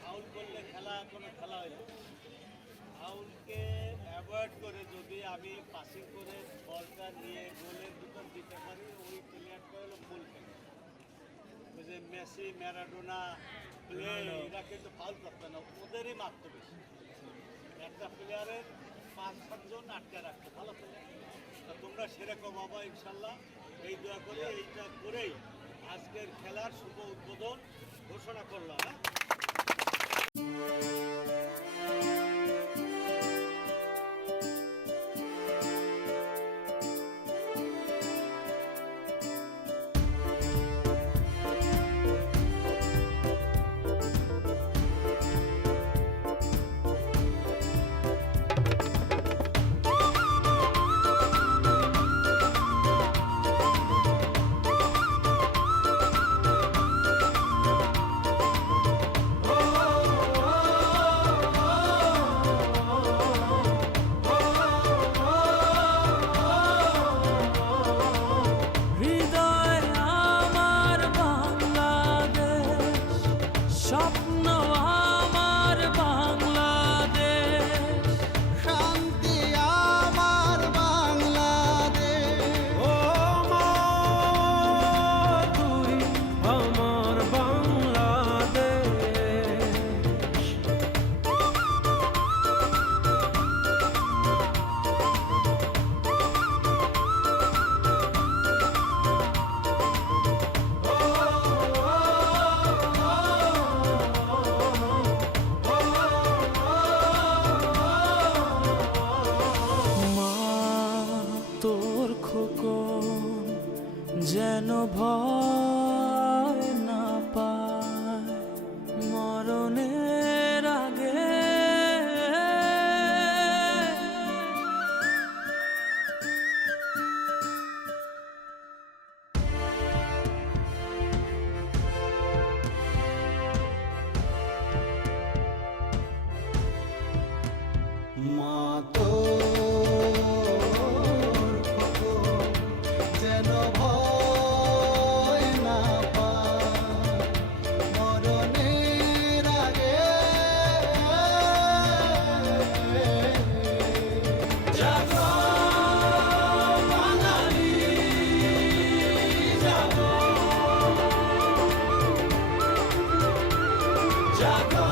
Foul করলে খেলা কোনো খেলা হইল ফাউলকে অ্যাভয়েড করে যদি আমি পাসিং করে বলটা নিয়ে গোলের ভিতর দিতে পারি ওই প্লেয়ারটা হলো ফুল খেলা। ওই যে মেসি ম্যারাডোনা প্লে এরা কিন্তু ফাউল করতে না ওদেরই মারতে বেশি। একটা প্লেয়ারের পাঁচ সাতজন আটকে রাখতে ভালো প্লেয়ার তা তোমরা সেরকম বাবা ইনশাল্লাহ। এই দোয়া করে এইটা করেই আজকের খেলার শুভ উদ্বোধন। ঘোষণা করলাম shop তোর খোকন যেন ভয় Chicago.